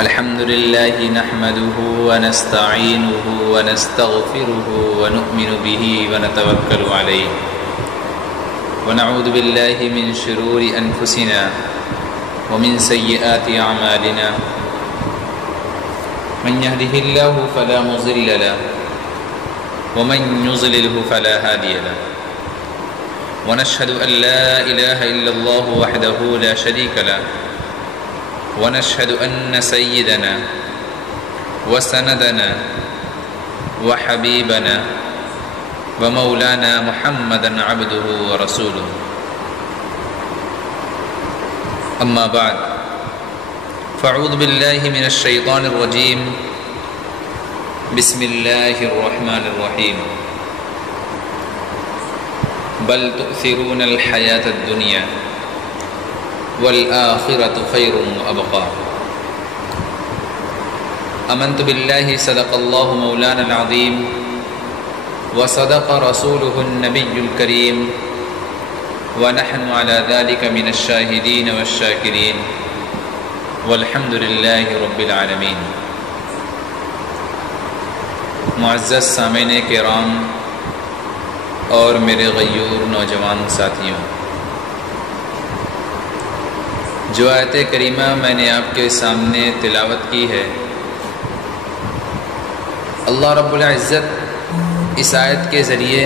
الحمد لله نحمده ونستعينه ونستغفره ونؤمن به ونتوكل عليه ونعوذ بالله من شرور أنفسنا ومن سيئات أعمالنا من يهده الله فلا مضل له ومن يضلله فلا هادي له ونشهد أن لا إله إلا الله وحده لا شريك له ونشهد أن سيدنا وسندنا وحبيبنا ومولانا محمدا عبده ورسوله أما بعد فأعوذ بالله من الشيطان الرجيم بسم الله الرحمن الرحيم بل تؤثرون الحياة الدنيا والآخرة خير وأبقى آمنت بالله صدق الله مولانا العظيم وصدق رسوله النبي الكريم ونحن على ذلك من الشاهدين والشاكرين والحمد لله رب العالمين۔ معزز سامعین کرام اور میرے غیور نوجوان ساتھیوں، جو آیت کریمہ میں نے آپ کے سامنے تلاوت کی ہے، اللہ رب العزت اس آیت کے ذریعے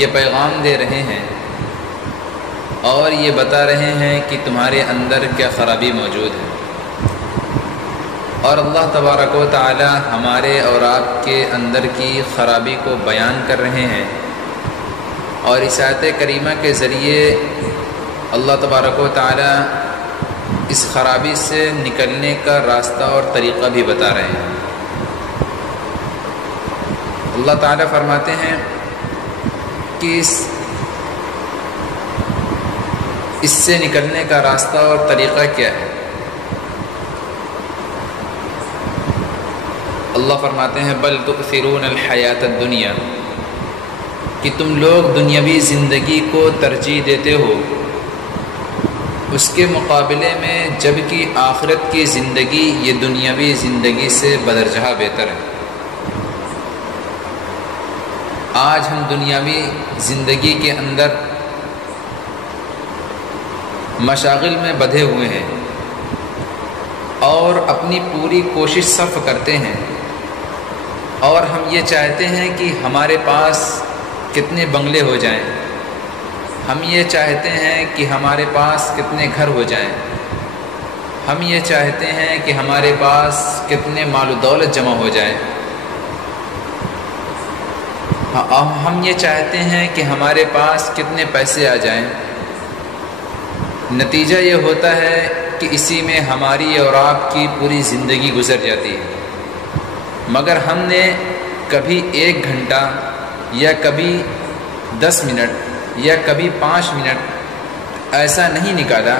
یہ پیغام دے رہے ہیں اور یہ بتا رہے ہیں کہ تمہارے اندر کیا خرابی موجود ہے، اور اللہ تبارک و تعالی ہمارے اور آپ کے اندر کی خرابی کو بیان کر رہے ہیں، اور اس آیت کریمہ کے ذریعے اللہ تبارک و تعالی اس خرابی سے نکلنے کا راستہ اور طریقہ بھی بتا رہے ہیں۔ اللہ تعالی فرماتے ہیں کہ اس سے نکلنے کا راستہ اور طریقہ کیا ہے۔ اللہ فرماتے ہیں بل تؤثرون الحیات الدنیا، کہ تم لوگ دنیاوی زندگی کو ترجیح دیتے ہو اس کے مقابلے میں، جبکہ آخرت کی زندگی یہ دنیاوی زندگی سے بدرجہ بہتر ہے۔ آج ہم دنیاوی زندگی کے اندر مشاغل میں بدھے ہوئے ہیں اور اپنی پوری کوشش صرف کرتے ہیں، اور ہم یہ چاہتے ہیں کہ ہمارے پاس کتنے بنگلے ہو جائیں، ہم یہ چاہتے ہیں کہ ہمارے پاس کتنے گھر ہو جائیں، ہم یہ چاہتے ہیں کہ ہمارے پاس کتنے مال و دولت جمع ہو جائے، ہم یہ چاہتے ہیں کہ ہمارے پاس کتنے پیسے آ جائیں۔ نتیجہ یہ ہوتا ہے کہ اسی میں ہماری اور آپ کی پوری زندگی گزر جاتی ہے، مگر ہم نے کبھی 1 گھنٹہ یا کبھی 10 منٹ یا کبھی 5 منٹ ایسا نہیں نکالا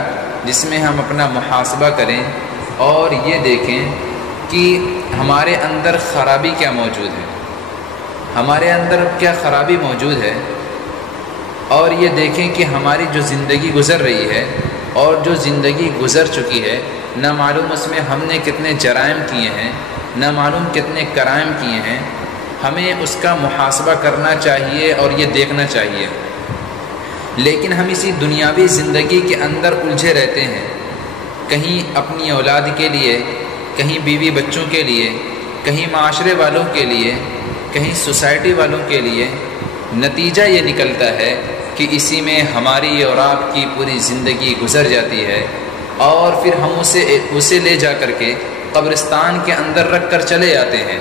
جس میں ہم اپنا محاسبہ کریں اور یہ دیکھیں کہ ہمارے اندر خرابی کیا موجود ہے، ہمارے اندر کیا خرابی موجود ہے، اور یہ دیکھیں کہ ہماری جو زندگی گزر رہی ہے اور جو زندگی گزر چکی ہے، نہ معلوم اس میں ہم نے کتنے جرائم کیے ہیں، نہ معلوم کتنے کرائم کیے ہیں۔ ہمیں اس کا محاسبہ کرنا چاہیے اور یہ دیکھنا چاہیے، لیکن ہم اسی دنیاوی زندگی کے اندر الجھے رہتے ہیں، کہیں اپنی اولاد کے لیے، کہیں بیوی بچوں کے لیے، کہیں معاشرے والوں کے لیے، کہیں سوسائٹی والوں کے لیے۔ نتیجہ یہ نکلتا ہے کہ اسی میں ہماری اور آپ کی پوری زندگی گزر جاتی ہے، اور پھر ہم اسے لے جا کر کے قبرستان کے اندر رکھ کر چلے آتے ہیں۔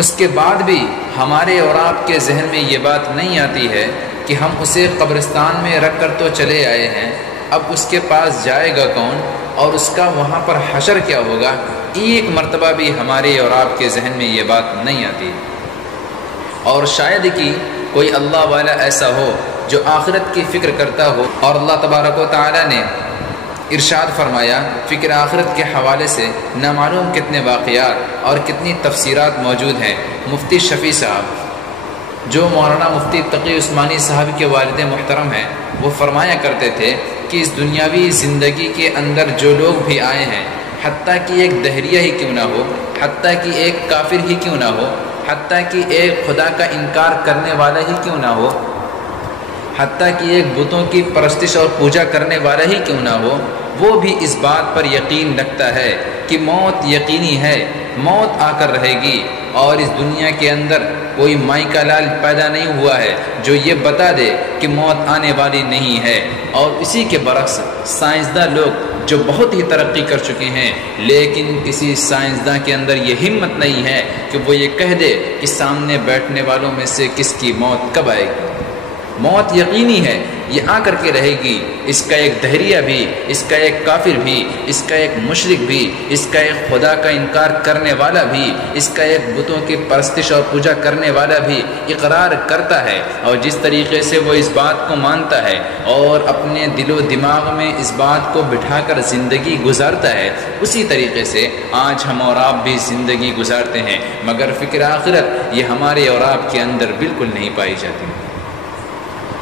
اس کے بعد بھی ہمارے اور آپ کے ذہن میں یہ بات نہیں آتی ہے کہ ہم اسے قبرستان میں رکھ کر تو چلے آئے ہیں، اب اس کے پاس جائے گا کون اور اس کا وہاں پر حشر کیا ہوگا۔ ایک مرتبہ بھی ہمارے اور آپ کے ذہن میں یہ بات نہیں آتی، اور شاید کہ کوئی اللہ والا ایسا ہو جو آخرت کی فکر کرتا ہو۔ اور اللہ تبارک و تعالی نے ارشاد فرمایا فکر آخرت کے حوالے سے نہ معلوم کتنے واقعات اور کتنی تفسیرات موجود ہیں۔ مفتی شفیع صاحب جو مولانا مفتی تقی عثمانی صاحب کے والد محترم ہیں، وہ فرمایا کرتے تھے کہ اس دنیاوی زندگی کے اندر جو لوگ بھی آئے ہیں، حتیٰ کہ ایک دہریہ ہی کیوں نہ ہو، حتیٰ کہ ایک کافر ہی کیوں نہ ہو، حتیٰ کہ ایک خدا کا انکار کرنے والا ہی کیوں نہ ہو، حتیٰ کہ ایک بتوں کی پرستش اور پوجا کرنے والا ہی کیوں نہ ہو، وہ بھی اس بات پر یقین رکھتا ہے کہ موت یقینی ہے، موت آ کر رہے گی، اور اس دنیا کے اندر کوئی مائی کا لال پیدا نہیں ہوا ہے جو یہ بتا دے کہ موت آنے والی نہیں ہے۔ اور اسی کے برعکس سائنسداں لوگ جو بہت ہی ترقی کر چکے ہیں، لیکن کسی سائنسداں کے اندر یہ ہمت نہیں ہے کہ وہ یہ کہہ دے کہ سامنے بیٹھنے والوں میں سے کس کی موت کب آئے گی۔ موت یقینی ہے، یہ آ کر کے رہے گی، اس کا ایک دہریہ بھی، اس کا ایک کافر بھی، اس کا ایک مشرک بھی، اس کا ایک خدا کا انکار کرنے والا بھی، اس کا ایک بتوں کی پرستش اور پوجا کرنے والا بھی اقرار کرتا ہے، اور جس طریقے سے وہ اس بات کو مانتا ہے اور اپنے دل و دماغ میں اس بات کو بٹھا کر زندگی گزارتا ہے، اسی طریقے سے آج ہم اور آپ بھی زندگی گزارتے ہیں، مگر فکر آخرت یہ ہمارے اور آپ کے اندر بالکل نہیں پائی جاتی۔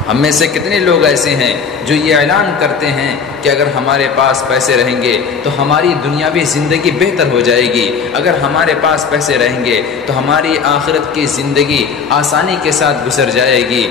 ہم میں سے کتنے لوگ ایسے ہیں جو یہ اعلان کرتے ہیں کہ اگر ہمارے پاس پیسے رہیں گے تو ہماری دنیاوی زندگی بہتر ہو جائے گی، اگر ہمارے پاس پیسے رہیں گے تو ہماری آخرت کی زندگی آسانی کے ساتھ گزر جائے گی۔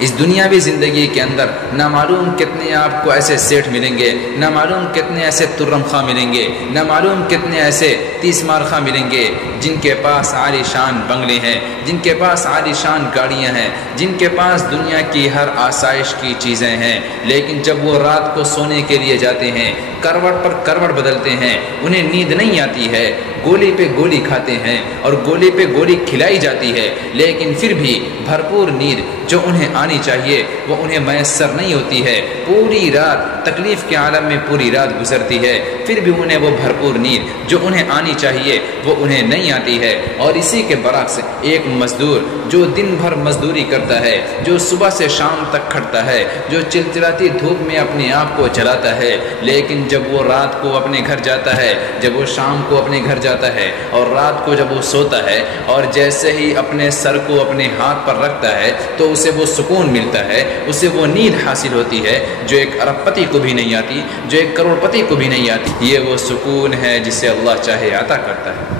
اس دنیاوی زندگی کے اندر نہ معلوم کتنے آپ کو ایسے سیٹھ ملیں گے، نہ معلوم کتنے ایسے ترم خواہ ملیں گے، نہ معلوم کتنے ایسے تیس مار خواہ ملیں گے جن کے پاس عالی شان بنگلے ہیں، جن کے پاس عالی شان گاڑیاں ہیں، جن کے پاس دنیا کی ہر آسائش کی چیزیں ہیں، لیکن جب وہ رات کو سونے کے لیے جاتے ہیں، کروٹ پر کروٹ بدلتے ہیں، انہیں نیند نہیں آتی ہے، گولی پہ گولی کھاتے ہیں اور گولی پہ گولی کھلائی جاتی ہے، لیکن پھر بھی بھرپور نیند جو انہیں آنی چاہیے وہ انہیں میسر نہیں ہوتی ہے، پوری رات تکلیف کے عالم میں پوری رات گزرتی ہے، پھر بھی انہیں وہ بھرپور نیند جو انہیں آنی چاہیے وہ انہیں نہیں آتی ہے۔ اور اسی کے برعکس ایک مزدور جو دن بھر مزدوری کرتا ہے، جو صبح سے شام تک کھٹتا ہے، جو چلچلاتی دھوپ میں اپنے آپ کو جلاتا ہے، لیکن جب وہ رات کو اپنے گھر جاتا ہے، جب وہ شام کو اپنے گھر جاتا ہے اور رات کو جب وہ سوتا ہے اور جیسے ہی اپنے سر کو اپنے ہاتھ پر رکھتا ہے تو اسے وہ سکون ملتا ہے، اسے وہ نیند حاصل ہوتی ہے جو ایک ارب پتی کو بھی نہیں آتی، جو ایک کروڑ پتی کو بھی نہیں آتی۔ یہ وہ سکون ہے جسے اللہ چاہے عطا کرتا ہے۔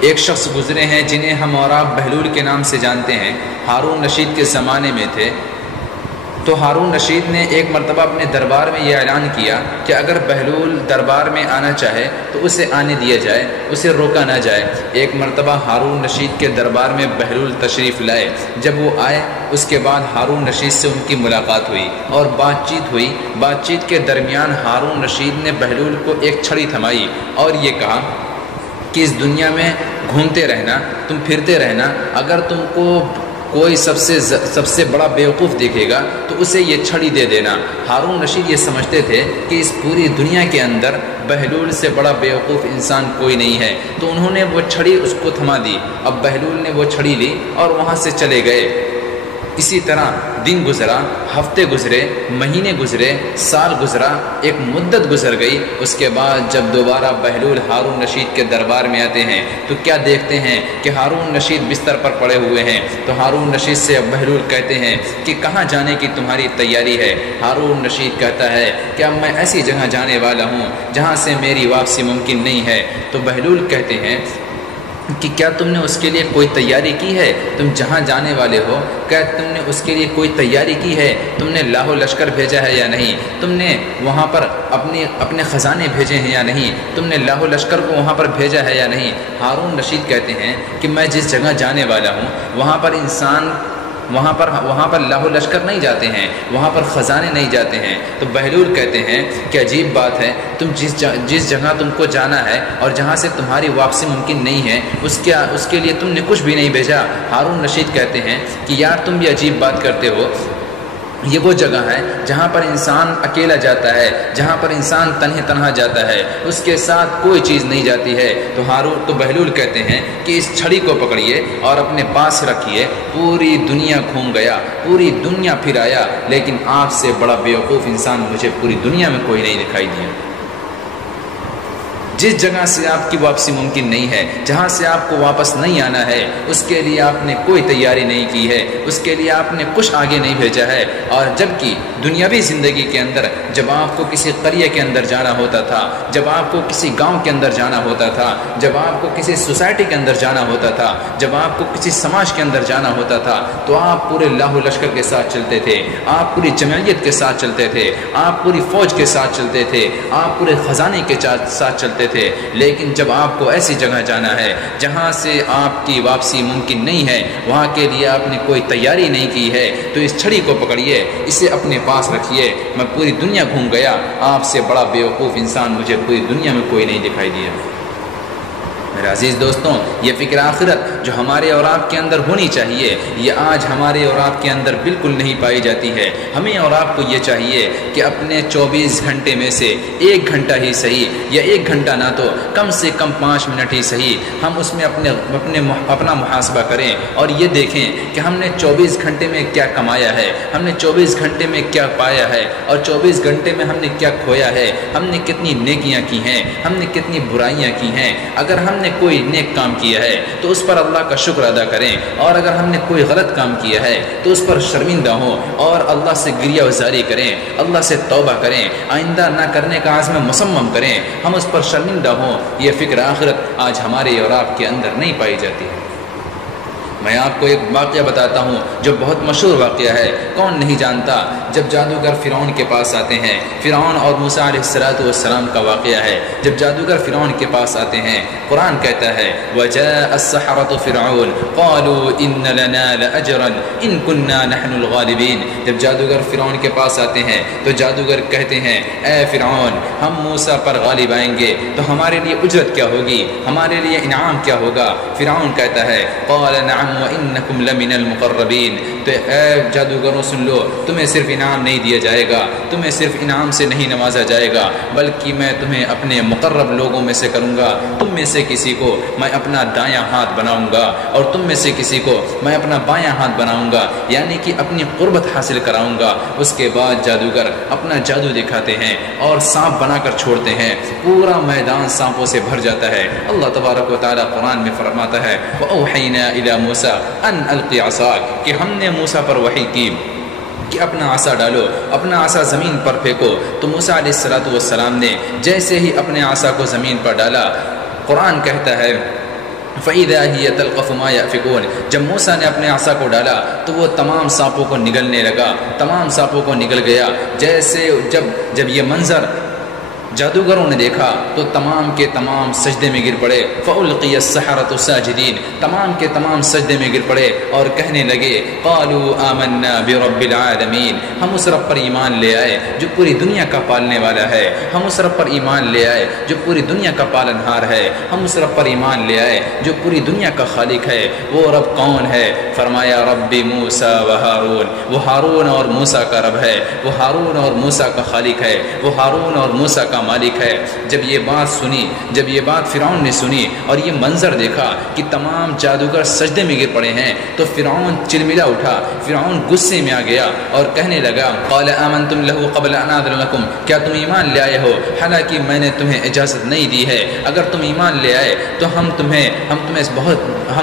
ایک شخص گزرے ہیں جنہیں ہم اور آپ بہلول کے نام سے جانتے ہیں، ہارون رشید کے زمانے میں تھے۔ تو ہارون رشید نے ایک مرتبہ اپنے دربار میں یہ اعلان کیا کہ اگر بہلول دربار میں آنا چاہے تو اسے آنے دیا جائے، اسے روکا نہ جائے۔ ایک مرتبہ ہارون رشید کے دربار میں بہلول تشریف لائے، جب وہ آئے اس کے بعد ہارون رشید سے ان کی ملاقات ہوئی اور بات چیت ہوئی۔ بات چیت کے درمیان ہارون رشید نے بہلول کو ایک چھڑی تھمائی اور یہ کہا کہ اس دنیا میں گھومتے رہنا، تم پھرتے رہنا، اگر تم کو کوئی سب سے بڑا بیوقوف دیکھے گا تو اسے یہ چھڑی دے دینا۔ ہارون رشید یہ سمجھتے تھے کہ اس پوری دنیا کے اندر بہلول سے بڑا بیوقوف انسان کوئی نہیں ہے، تو انہوں نے وہ چھڑی اس کو تھما دی۔ اب بہلول نے وہ چھڑی لی اور وہاں سے چلے گئے۔ اسی طرح دن گزرا، ہفتے گزرے، مہینے گزرے، سال گزرا، ایک مدت گزر گئی۔ اس کے بعد جب دوبارہ بہلول ہارون رشید کے دربار میں آتے ہیں تو کیا دیکھتے ہیں کہ ہارون رشید بستر پر پڑے ہوئے ہیں۔ تو ہارون رشید سے اب بہلول کہتے ہیں کہ کہاں جانے کی تمہاری تیاری ہے؟ ہارون رشید کہتا ہے کہ اب میں ایسی جگہ جانے والا ہوں جہاں سے میری واپسی ممکن نہیں ہے۔ تو بہلول کہتے ہیں کہ کیا تم نے اس کے لیے کوئی تیاری کی ہے؟ تم جہاں جانے والے ہو کیا تم نے اس کے لیے کوئی تیاری کی ہے؟ تم نے لاہ و لشکر بھیجا ہے یا نہیں؟ تم نے وہاں پر اپنے خزانے بھیجے ہیں یا نہیں؟ تم نے لاہ و لشکر کو وہاں پر بھیجا ہے یا نہیں؟ ہارون رشید کہتے ہیں کہ میں جس جگہ جانے والا ہوں وہاں پر لاہ و لشکر نہیں جاتے ہیں، وہاں پر خزانے نہیں جاتے ہیں۔ تو بہلول کہتے ہیں کہ عجیب بات ہے، تم جس جگہ تم کو جانا ہے اور جہاں سے تمہاری واپسی ممکن نہیں ہے اس کے لیے تم نے کچھ بھی نہیں بھیجا۔ ہارون رشید کہتے ہیں کہ یار تم بھی عجیب بات کرتے ہو، یہ وہ جگہ ہے جہاں پر انسان اکیلا جاتا ہے، جہاں پر انسان تنہا جاتا ہے، اس کے ساتھ کوئی چیز نہیں جاتی ہے۔ تو بہلول کہتے ہیں کہ اس چھڑی کو پکڑیے اور اپنے پاس رکھیے۔ پوری دنیا گھوم گیا، پوری دنیا پھر آیا، لیکن آپ سے بڑا بیوقوف انسان مجھے پوری دنیا میں کوئی نہیں دکھائی دیا۔ جس جگہ سے آپ کی واپسی ممکن نہیں ہے، جہاں سے آپ کو واپس نہیں آنا ہے، اس کے لیے آپ نے کوئی تیاری نہیں کی ہے، اس کے لیے آپ نے کچھ آگے نہیں بھیجا ہے۔ اور جبکہ دنیاوی زندگی کے اندر جب آپ کو کسی قریے کے اندر جانا ہوتا تھا، جب آپ کو کسی گاؤں کے اندر جانا ہوتا تھا، جب آپ کو کسی سوسائٹی کے اندر جانا ہوتا تھا، جب آپ کو کسی سماج کے اندر جانا ہوتا تھا، تو آپ پورے لاہ و لشکر کے ساتھ چلتے تھے، آپ پوری جمعیت کے ساتھ چلتے تھے، آپ پوری فوج کے ساتھ چلتے تھے، آپ پورے خزانے کے ساتھ چلتے تھے۔ لیکن جب آپ کو ایسی جگہ جانا ہے جہاں سے آپ کی واپسی ممکن نہیں ہے، وہاں کے لیے آپ نے کوئی تیاری نہیں کی ہے، تو اس چھڑی کو پکڑیے، اسے اپنے پاس رکھیے۔ میں پوری دنیا گھوم گیا، آپ سے بڑا بیوقوف انسان مجھے پوری دنیا میں کوئی نہیں دکھائی دیا۔ میرے عزیز دوستوں، یہ فکر آخرت جو ہمارے اور آپ کے اندر ہونی چاہیے، یہ آج ہمارے اور آپ کے اندر بالکل نہیں پائی جاتی ہے۔ ہمیں اور آپ کو یہ چاہیے کہ اپنے 24 گھنٹے میں سے 1 گھنٹہ ہی صحیح، یا 1 گھنٹہ نہ تو کم سے کم 5 منٹ ہی صحیح، ہم اس میں اپنا محاسبہ کریں اور یہ دیکھیں کہ ہم نے 24 گھنٹے میں کیا کمایا ہے، ہم نے 24 گھنٹے میں کیا پایا ہے، اور 24 گھنٹے میں ہم نے کیا کھویا ہے، ہم نے کتنی نیکیاں کی ہیں، ہم نے کتنی برائیاں کی ہیں۔ اگر ہم نے کوئی نیک کام کیا ہے تو اس پر اللہ کا شکر ادا کریں، اور اگر ہم نے کوئی غلط کام کیا ہے تو اس پر شرمندہ ہوں اور اللہ سے گریہ وزاری کریں، اللہ سے توبہ کریں، آئندہ نہ کرنے کا عزم مصمم کریں، ہم اس پر شرمندہ ہوں۔ یہ فکر آخرت آج ہمارے اور آپ کے اندر نہیں پائی جاتی ہے۔ میں آپ کو ایک واقعہ بتاتا ہوں جو بہت مشہور واقعہ ہے، کون نہیں جانتا۔ جب جادوگر فرعون کے پاس آتے ہیں، فرعون اور موسیٰ علیہ السلام کا واقعہ ہے۔ جب جادوگر فرعون کے پاس آتے ہیں، قرآن کہتا ہے وَجَاءَ السَّحَرَةُ فِرْعَوْنَ قَالُوا إِنَّ لَنَا لَأَجْرًا إِن كُنَّا نَحْنُ الْغَالِبِينَ۔ جب جادوگر فرعون کے پاس آتے ہیں تو جادوگر کہتے ہیں اے فرعون، ہم موسیٰ پر غالب آئیں گے تو ہمارے لیے اجرت کیا ہوگی، ہمارے لیے انعام کیا ہوگا؟ فرعون کہتا ہے قَالَ نَعَمْ وَإِنَّكُمْ لَمِنَ الْمُقَرَّبِينَ۔ تو اے جادوگروں سن لو، تمہیں صرف انعام نہیں دیا جائے گا، تمہیں صرف انعام سے نہیں نوازا جائے گا، بلکہ میں تمہیں اپنے مقرب لوگوں میں سے کروں گا۔ تم میں سے کسی کو میں اپنا دایاں ہاتھ بناؤں گا اور تم میں سے کسی کو میں اپنا بایاں ہاتھ بناؤں گا، یعنی کہ اپنی قربت حاصل کراؤں گا۔ اس کے بعد جادوگر اپنا جادو دکھاتے ہیں اور سانپ بنا کر چھوڑتے ہیں، پورا میدان سانپوں سے بھر جاتا ہے۔ اللہ تبارک و تعالیٰ قرآن میں فرماتا ہے وَأَوْحَيْنَا إِلَى مُوسَىٰ أَنْ أَلْقِ عَصَاكَ، کہ ہم نے موسیٰ پر وحی کی کہ اپنا عصا ڈالو، اپنا عصا زمین پر پھینکو۔ تو موسیٰ علیہ السلام نے جیسے ہی اپنے عصا کو زمین پر ڈالا، قرآن کہتا ہے فَإِذَا هِيَ تَلْقَفُ مَا يَأْفِكُونَ، جب موسیٰ نے اپنے عصا کو ڈالا تو وہ تمام سانپوں کو نگلنے لگا، تمام سانپوں کو نگل گیا۔ جیسے جب یہ منظر جادوگروں نے دیکھا تو تمام کے تمام سجدے میں گر پڑے۔ فَأُلْقِيَ السَّحَرَةُ سَاجِدِينَ، تمام کے تمام سجدے میں گر پڑے اور کہنے لگے قَالُوا آمَنَّا بِرَبِّ الْعَالَمِينَ، ہم اس رب پر ایمان لے آئے جو پوری دنیا کا پالنے والا ہے، ہم اس رب پر ایمان لے آئے جو پوری دنیا کا پالنہار ہے، ہم اس رب پر ایمان لے آئے جو پوری دنیا کا خالق ہے۔ وہ رب کون ہے؟ فرمایا رب موسیٰ و ہارون، وہ ہارون اور موسیٰ کا رب ہے، وہ ہارون اور موسیٰ کا خالق ہے، وہ ہارون اور موسیٰ کا مالک ہے۔ جب یہ بات سنی، جب یہ بات فرعون نے سنی اور یہ منظر دیکھا کہ تمام جادوگر سجدے میں گر پڑے ہیں، تو فرعون چلملا اٹھا، فرعون غصے میں آ گیا اور کہنے لگا قال آمنتم له قبل ان آذن لكم، کیا تم ایمان لے آئے ہو حالانکہ میں نے تمہیں اجازت نہیں دی ہے؟ اگر تم ایمان لے آئے تو ہم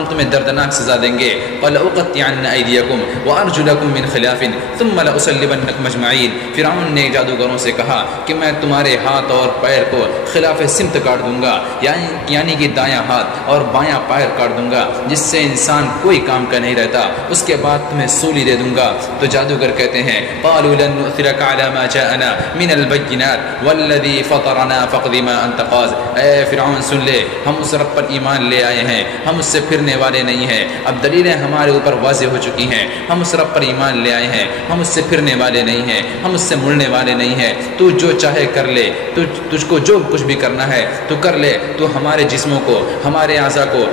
تمہیں دردناک سزا دیں گے۔ قال اقطعن ایدیکم وارجلکم من خلاف ثم لاصلبنکم اجمعین، فرعون نے جادوگروں سے کہا کہ میں تمہارے ہاتھ اور پیر کو خلاف سمت کاٹ دوں گا، یعنی کہ دایاں ہاتھ اور بایاں پیر کاٹ دوں گا، جس سے انسان کوئی کام کا نہیں رہتا، اس کے بعد تمہیں سولی دے دوں گا۔ تو جادوگر کہتے ہیں قالوا لن نؤثرك على ما جاءنا من البينات والذي فطرنا فاقض ما انت قاض، اے فرعون سن لے، ہم اس رب پر ایمان لے آئے ہیں، ہم اس سے پھرنے والے نہیں ہیں، اب دلیلیں ہمارے اوپر واضح ہو چکی ہیں، ہم اس رب پر ایمان لے آئے ہیں، ہم اس سے پھرنے والے نہیں ہیں، ہم اس سے مڑنے والے نہیں ہیں، تو جو چاہے کر لے، تجھ کو جو کچھ بھی کرنا ہے تو کر لے، تو ہمارے جسموں کو، ہمارے اعضاء کو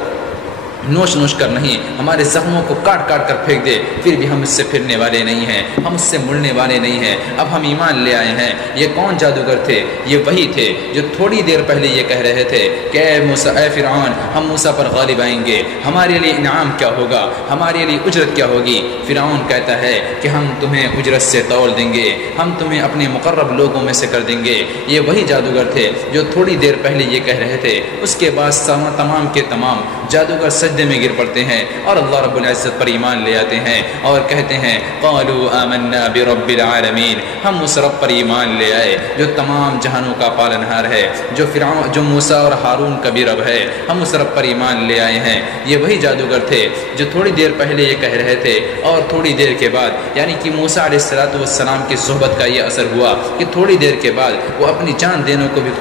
نوش نوش کر نہیں، ہمارے زخموں کو کاٹ کاٹ کر پھینک دے، پھر بھی ہم اس سے پھرنے والے نہیں ہیں، ہم اس سے مڑنے والے نہیں ہیں۔ اب ہم ایمان لے آئے ہیں۔ یہ کون جادوگر تھے؟ یہ وہی تھے جو تھوڑی دیر پہلے یہ کہہ رہے تھے کہ اے موسیٰ، اے فرعون، ہم موسیٰ پر غالب آئیں گے، ہمارے لیے انعام کیا ہوگا، ہمارے لیے اجرت کیا ہوگی۔ فرعون کہتا ہے کہ ہم تمہیں اجرت سے تول دیں گے، ہم تمہیں اپنے مقرب لوگوں میں سے کر دیں گے۔ یہ وہی جادوگر تھے جو تھوڑی دیر پہلے یہ کہہ رہے تھے۔ اس کے بعد تمام کے تمام جادوگر سجدے میں گر پڑتے ہیں اور اللہ رب العزت پر ایمان لے آتے ہیں اور کہتے ہیں قالوا آمنا برب العالمین، ہم اس رب پر ایمان لے آئے جو تمام جہانوں کا پالنہار ہے، جو موسیٰ اور ہارون کا بھی رب ہے، ہم اس رب پر ایمان لے آئے ہیں۔ یہ وہی جادوگر تھے جو تھوڑی دیر پہلے یہ کہہ رہے تھے اور تھوڑی دیر کے بعد، یعنی کہ موسیٰ علیہ السلام کی صحبت کا یہ اثر ہوا کہ تھوڑی دیر کے بعد وہ اپنی جان دینے کو بھی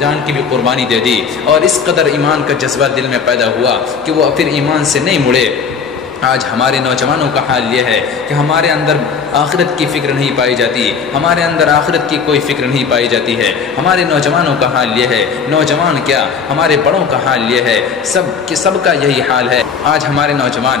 جان کی بھی قربانی دے دی، اور اس قدر ایمان کا جذبہ دل میں پیدا ہوا کہ وہ پھر ایمان سے نہیں مڑے۔ آج ہمارے نوجوانوں کا حال یہ ہے کہ ہمارے اندر آخرت کی فکر نہیں پائی جاتی، ہمارے اندر آخرت کی کوئی فکر نہیں پائی جاتی ہے۔ ہمارے نوجوانوں کا حال یہ ہے، نوجوان کیا ہمارے بڑوں کا حال یہ ہے، سب کا یہی حال ہے۔ آج ہمارے نوجوان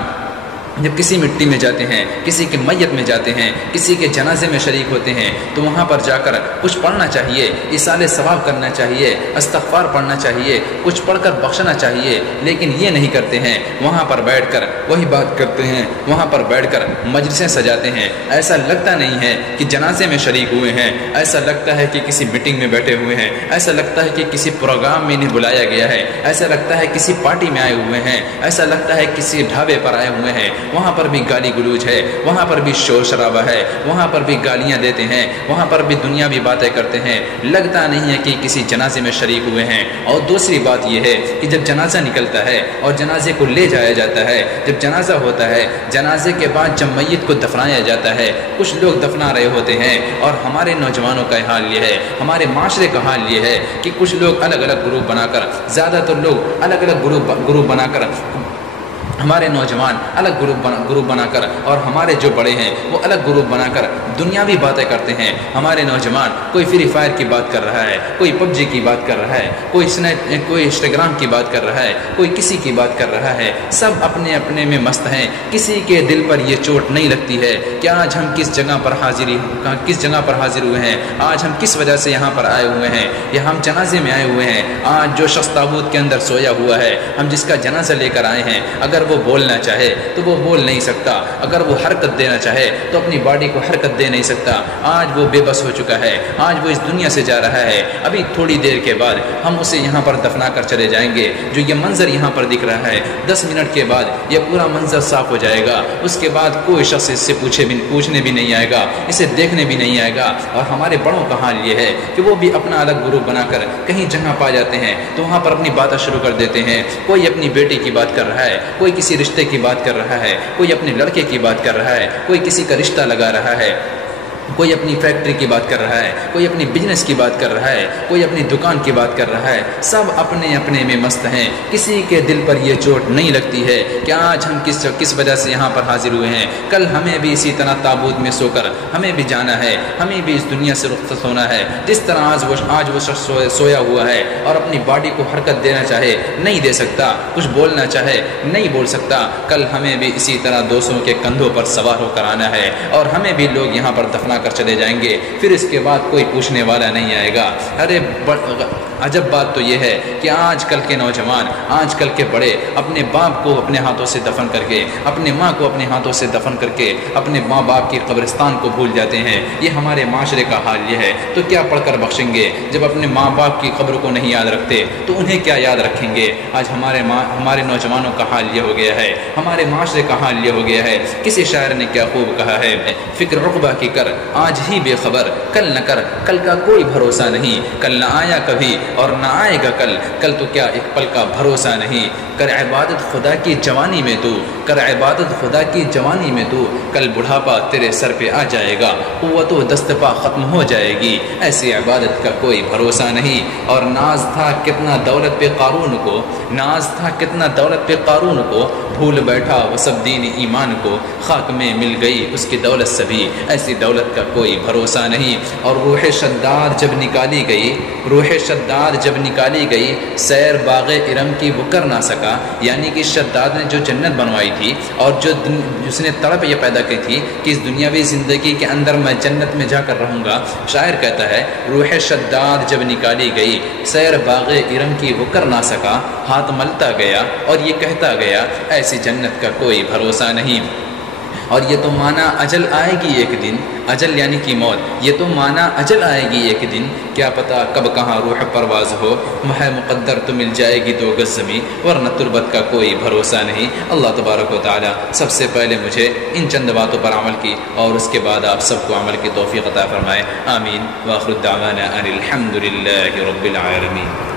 جب کسی مٹی میں جاتے ہیں، کسی کے میت میں جاتے ہیں، کسی کے جنازے میں شریک ہوتے ہیں، تو وہاں پر جا کر کچھ پڑھنا چاہیے، ایصال ثواب کرنا چاہیے، استغفار پڑھنا چاہیے، کچھ پڑھ کر بخشنا چاہیے، لیکن یہ نہیں کرتے ہیں۔ وہاں پر بیٹھ کر وہی بات کرتے ہیں، وہاں پر بیٹھ کر مجلسیں سجاتے ہیں۔ ایسا لگتا نہیں ہے کہ جنازے میں شریک ہوئے ہیں، ایسا لگتا ہے کہ کسی میٹنگ میں بیٹھے ہوئے ہیں، ایسا لگتا ہے کہ کسی پروگرام میں انہیں بلایا گیا ہے، ایسا لگتا ہے کسی پارٹی میں آئے ہوئے ہیں، ایسا لگتا ہے کسی ڈھابے پر آئے ہوئے ہیں۔ وہاں پر بھی گالی گلوچ ہے، وہاں پر بھی شور شرابہ ہے، وہاں پر بھی گالیاں دیتے ہیں، وہاں پر بھی دنیاوی باتیں کرتے ہیں۔ لگتا نہیں ہے کہ کسی جنازے میں شریک ہوئے ہیں۔ اور دوسری بات یہ ہے کہ جب جنازہ نکلتا ہے اور جنازے کو لے جایا جاتا ہے، جب جنازہ ہوتا ہے، جنازے کے بعد جب میت کو دفنایا جاتا ہے، کچھ لوگ دفنا رہے ہوتے ہیں، اور ہمارے نوجوانوں کا حال یہ ہے، ہمارے معاشرے کا حال یہ ہے کہ کچھ لوگ الگ الگ گروپ بنا کر، زیادہ تر لوگ الگ الگ گروپ بنا کر، ہمارے نوجوان الگ گروپ بنا کر، اور ہمارے جو بڑے ہیں وہ الگ گروپ بنا کر دنیاوی باتیں کرتے ہیں۔ ہمارے نوجوان کوئی فری فائر کی بات کر رہا ہے، کوئی پب جی کی بات کر رہا ہے، کوئی انسٹاگرام کی بات کر رہا ہے، کوئی کسی کی بات کر رہا ہے۔ سب اپنے اپنے میں مست ہیں۔ کسی کے دل پر یہ چوٹ نہیں لگتی ہے کہ آج ہم کس جگہ پر حاضر ہوئے ہیں، آج ہم کس وجہ سے یہاں پر آئے ہوئے ہیں، یا ہم جنازے میں آئے ہوئے ہیں۔ آج جو شخص تابوت کے اندر سویا ہوا ہے، ہم جس کا جنازہ لے کر آئے ہیں، اگر وہ بولنا چاہے تو وہ بول نہیں سکتا، اگر وہ حرکت دینا چاہے تو اپنی باڈی کو حرکت دے نہیں سکتا۔ آج وہ بے بس ہو چکا ہے، آج وہ اس دنیا سے جا رہا ہے۔ ابھی تھوڑی دیر کے بعد ہم اسے یہاں پر دفنا کر چلے جائیں گے۔ جو یہ منظر یہاں پر دکھ رہا ہے، 10 منٹ کے بعد یہ پورا منظر صاف ہو جائے گا۔ اس کے بعد کوئی شخص اس سے پوچھنے بھی نہیں آئے گا، اسے دیکھنے بھی نہیں آئے گا۔ اور ہمارے بڑوں کا حال یہ ہے کہ وہ بھی اپنا الگ گروپ بنا کر کہیں جگہ پا جاتے ہیں تو وہاں پر اپنی باتیں شروع کر دیتے ہیں۔ کوئی اپنی بیٹی کی بات کر رہا ہے، کوئی کسی رشتے کی بات کر رہا ہے، کوئی اپنے لڑکے کی بات کر رہا ہے، کوئی کسی کا رشتہ لگا رہا ہے، کوئی اپنی فیکٹری کی بات کر رہا ہے، کوئی اپنی بزنس کی بات کر رہا ہے، کوئی اپنی دکان کی بات کر رہا ہے۔ سب اپنے اپنے میں مست ہیں۔ کسی کے دل پر یہ چوٹ نہیں لگتی ہے کہ آج ہم کس وجہ سے یہاں پر حاضر ہوئے ہیں، کل ہمیں بھی اسی طرح تابوت میں سو کر ہمیں بھی جانا ہے، ہمیں بھی اس دنیا سے رخصت ہونا ہے۔ جس طرح آج وہ شخص سویا ہوا ہے اور اپنی باڈی کو حرکت دینا چاہے نہیں دے سکتا، کچھ بولنا چاہے نہیں بول سکتا، کل ہمیں بھی اسی طرح دوسروں کے کندھوں پر سوار ہو کر آنا ہے، اور ہمیں بھی لوگ یہاں پر دفنا کر چلے جائیں گے۔ پھر اس کے بعد کوئی پوچھنے والا نہیں آئے گا۔ ارے عجب بات تو یہ ہے کہ آج کل کے نوجوان، آج کل کے بڑے اپنے باپ کو اپنے ہاتھوں سے دفن کر کے، اپنے ماں کو اپنے ہاتھوں سے دفن کر کے اپنے ماں باپ کی قبرستان کو بھول جاتے ہیں۔ یہ ہمارے معاشرے کا حال یہ ہے۔ تو کیا پڑھ کر بخشیں گے؟ جب اپنے ماں باپ کی قبر کو نہیں یاد رکھتے تو انہیں کیا یاد رکھیں گے؟ آج ہمارے نوجوانوں کا حال یہ ہو گیا ہے، ہمارے معاشرے کا حال یہ ہو گیا ہے۔ کسی شاعر نے کیا خوب کہا ہے، فکر عقبہ کی کر آج ہی بے خبر، کل نہ کر کل کا کوئی بھروسہ نہیں، کل نہ آیا کبھی اور نہ آئے گا کل تو کیا ایک پل کا بھروسہ نہیں۔ کر عبادت خدا کی جوانی میں تو، کر عبادت خدا کی جوانی میں تو، کل بڑھاپا تیرے سر پہ آ جائے گا، قوت و دست پا ختم ہو جائے گی، ایسی عبادت کا کوئی بھروسہ نہیں۔ اور ناز تھا کتنا دولت پہ قارون کو، ناز تھا کتنا دولت پہ قارون کو، بھول بیٹھا وہ سب دین ایمان کو، خاک میں مل گئی اس کی دولت سبھی، ایسی دولت جنت کا کوئی بھروسہ نہیں۔ اور روح شداد جب نکالی گئی سیر باغ ارم کی وہ کر نہ سکا، یعنی کہ شداد نے جو جنت بنوائی تھی اور جو اس نے تڑپ یہ پیدا کی تھی کہ اس دنیاوی زندگی کے اندر میں جنت میں جا کر رہوں گا، شاعر کہتا ہے روح شداد جب نکالی گئی سیر باغ ارم کی وہ کر نہ سکا، ہاتھ ملتا گیا اور یہ کہتا گیا ایسی جنت کا کوئی بھروسہ نہیں۔ اور یہ تو مانا اجل آئے گی ایک دن، اجل یعنی کہ موت، یہ تو مانا اجل آئے گی ایک دن، کیا پتہ کب کہاں روح پرواز ہو، ہے مقدر تو مل جائے گی 2 گز زمین، ورنہ تربت کا کوئی بھروسہ نہیں۔ اللہ تبارک و تعالی سب سے پہلے مجھے ان چند باتوں پر عمل کی اور اس کے بعد آپ سب کو عمل کی توفیق عطا فرمائے، آمین۔ وآخر دعوانا ان الحمد للہ رب العالمین۔